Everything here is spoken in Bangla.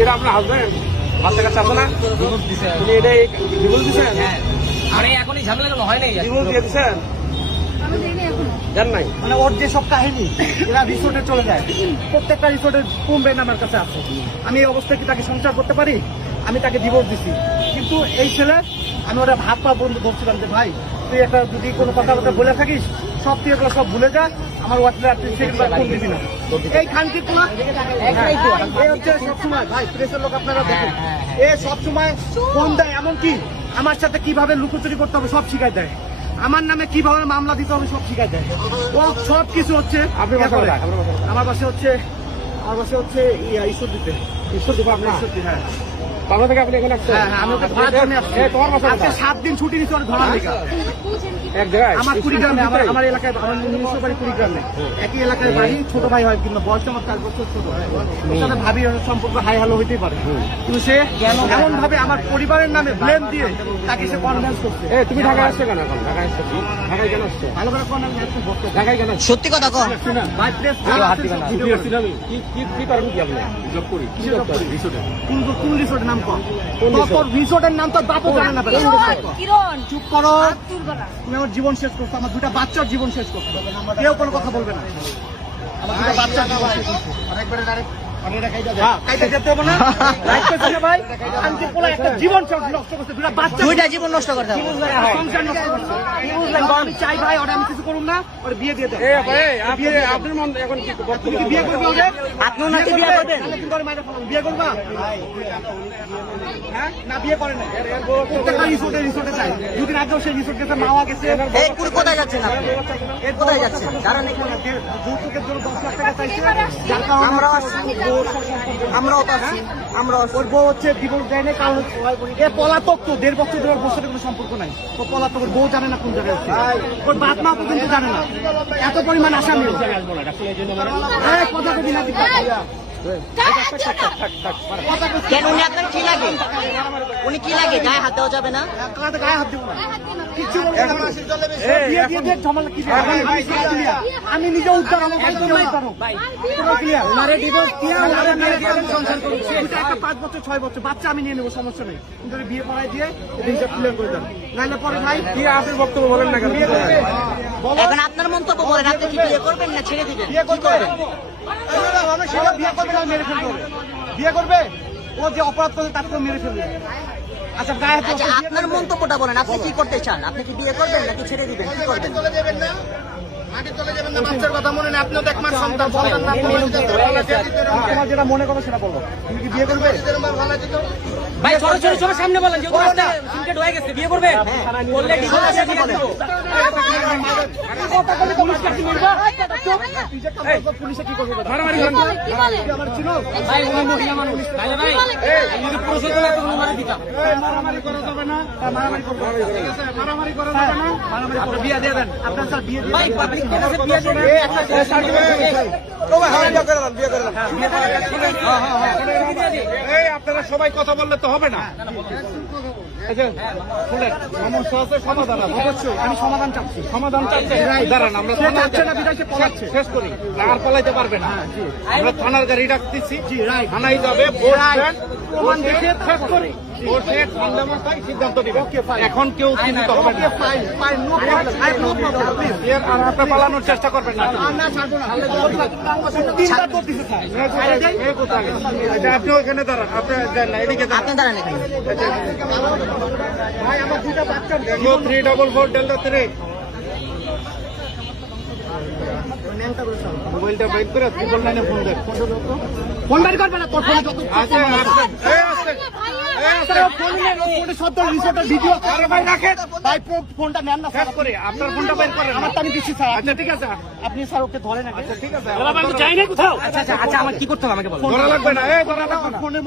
এটা আপনার হাজবেন্ড বাচ্চা কাছে আছে না? তুমি এটা ডিভোর্স দিচ্ছেন? আরে এখনই ঝামেলা হয় নাই। ডিভোর্স দিয়ে দিচ্ছেন? জান নাই মানে ওর যে সব কাহিনী এরা রিসোর্টে চলে যায়, প্রত্যেকটা রিসোর্টের কমবেন আমার কাছে আছে। আমি এই অবস্থায় কি তাকে সংসার করতে পারি? আমি তাকে ডিভোর্স দিছি, কিন্তু এই ছেলে আমি ওরা ভাত পা বন্ধু ধরছিলাম যে ভাই তুই একটা যদি কোনো কথাবার্তা বলে থাকিস সব তুই এগুলো সব ভুলে যা, আমার হোয়াটসঅ্যাপ সেকেন্ডবার ফোন দিবি না। এই খানকি তোমার এই হচ্ছে সবসময় ভাই প্রেসের লোক আপনারা দেখেন, এ সবসময় ফোন দেয়, এমনকি আমার সাথে কিভাবে লুকোচুরি করতে হবে সব শিখাই দেয়, আমার নামে কিভাবে মামলা দিতে হবে সব শিখাই দেয়। ও সব কিছু হচ্ছে আমার বাসে হচ্ছে ঈশ্বর দিতে আপনার ঈশ্বর দিতে। হ্যাঁ বাংলা থেকে আপনি এখানে আসছেন? হ্যাঁ আমি ওকে ধরার জন্য আসছি। তোমার বাসা আজকে 7 দিন ছুটি নিচ্ছে ওর ধরার লেগে। এক জায়গায় আমার কুড়িগ্রামে, আমার এলাকায়, আমার নিজস্ব বাড়ি কুড়িগ্রামে, একই এলাকায় বাড়ি, ছোট ভাই হয় কিন্তু বয়স আমার 4 বছর ছোট। ওর সাথে ভাবি সম্পর্ক হাই হ্যালো হইতেই পারে, কিন্তু সে এমন ভাবে আমার পরিবারের নামে ব্লেম দিয়ে তাকে সে কনভিন্স করছে। তুমি ঢাকায় আসছো কেন? এখন ঢাকায় আসছো? ঢাকায় কেন আসছো? ভালো করে ঢাকায় কেন? সত্যি কথা কো ভাই প্লেস কি করেন কি আপনি? জব করি। কি জব করি? রিসোর্টে। কোন রিসোর্টের নাম কর? তোর রিসোর্টের নাম তো বাপও জানে না। কিরণ চুপ করো, তুমি আমার জীবন শেষ করছো, আমার 2টা বাচ্চার জীবন শেষ করছো, কেউ কোনো কথা বলবে না। আমার 2টা বাচ্চার জীবন শেষ করছো। দুইটা জীবন নষ্ট করতে হবে। আমি চাই ভাই ওরা আমি কিছু করুন না, ওরা বিয়ে দিয়ে দেয়। আপনার মন এখন কি বিয়ে করবি ওদের? আপনিও নাকি বিয়ে করবেন? বিয়ে করবা? হ্যাঁ না বিয়ে করে না, প্রত্যেকটা রিসোর্টে চাই। 2 দিন আগেও সেই রিসোর্ট গেছে, মাওয়া গেছে। এই পুরো কোথায় যাচ্ছেন আপনি? কোথায় যাচ্ছেন? দাঁড়ান এখানে। যৌতুকের জন্য 10 লাখ টাকা চাইছে, যার কারণে আমরাও তো আছি। ওর বউ হচ্ছে ডিভোর্স দেয় না, কারণ এ পলাতক, তো 1.5 বছর ধরে ওর বউর সাথে কোনো সম্পর্ক নাই। ও পলাতক, ওর বউ জানে না কোন জায়গায় আছে, ওর বাপ মা পর্যন্ত জানে না, এত পরিমাণ আসামি। কথা কবি না কেন উনি আপনার কি লাগে? উনি কি লাগে? গায়ে হাত দেওয়া যাবে না? গায়ে হাত দিব না, কিচ্ছু বলবো না। বিয়ে দিয়ে দিয়ে ঝামেলা কি? আমি নিজে উদ্ধার, আমার ভাই তো উদ্ধার হোক। ওনারে ডিভোর্স দিয়া ওনারে মেরে দিয়ে সংসার করুন। এটা একটা 5 বছর 6 বছর বাচ্চা আমি নিয়ে নেবো, সমস্যা নেই, কিন্তু বিয়ে পড়াই দিয়ে হিসাব ক্লিয়ার করে দেন, নাহলে পরে ভাই কি আপনার বক্তব্য বলেন না কেন? এখন আপনার মন্তব্য বলেন, আপনি কি বিয়ে করবেন না ছেড়ে দিবেন? বিয়ে করবে, বিয়ে করবে না মেরে ফেলবে, বিয়ে করবে, ও যে অপরাধ করবে তাকে মেরে ফেলবে। আচ্ছা গায়ে হাত আচ্ছা আপনার মন্তব্যটা বলেন, আপনি কি করতে চান? আপনি কি বিয়ে করবেন নাকি ছেড়ে দিবেন? কি করবেন? বাচ্চার কথা মনে নেই, আপনিও তো এক মাস সন্তান, তোমার যেটা মনে করো সেটা বলো। তুমি কি বিয়ে করবে? ভাই সরাসরি সবার সামনে বলেন, যেহেতু রাস্তায় সিনকেট হয়ে গেছে, বিয়ে করবে? বললে ডিভোর্স দিয়ে দিবেন। পুলিশে কি করবে? মারামারি করেন। আমার ছিল ভাই উনি মহিলা মানুষ। ভাই যদি পুরুষ হতো না তখন উনারে দিতাম। মারামারি করা যাবে না, মারামারি করবে, ঠিক আছে? মারামারি করা যাবে না, মারামারি করবে। বিয়ে দিয়ে দেন, আপনার স্যার বিয়ে দিয়ে ভাই দেন। পাবলিক প্লেসে বিয়ে করবে? আপনারা সবাই কথা বললে তো হবে না। শুনেন, সমস্যা আছে, সমাধান আছে। অবশ্যই আমি সমাধান চাচ্ছি। সমাধান চাচ্ছে, দাঁড়ান আমরা সে চাচ্ছে না, বিদায় পড়াচ্ছে। শেষ করি, আর পালাইতে পারবে না। আমরা থানার গাড়ি ডাকতেছি, জি রাইট, থানায় যাবে, বসবেন, প্রমাণ দেখে শেষ করি। বসে সন্দেহতাই সিদ্ধান্ত দিবে। এখন কেউ চিন্তিত হবে না। আর আপনি পালানোর চেষ্টা করবেন না। আপনি ওখানে দাঁড়ান, আপনি যান না, এদিকে আপনি দাঁড়ান এখানে। 344 3 মোবাইলটা বাইক করে 999 ফোন দেন। ফোন বাড়ি করবে না, তোর ফোনে যত আচ্ছা ভিডিও। আরে ভাই রাখেন, ভাই ফোনটা নেন না শেষ করি, আপনার ফোনটা বের করেন। আমার তো আমি দিচ্ছি স্যার। আচ্ছা ঠিক আছে, আপনি স্যার ওকে ধরেন। আচ্ছা ঠিক আছে, আচ্ছা আমার কি করতে হবে আমাকে বলুন। ধরা লাগবে না, এই ধরা লাগবে না। ফোনে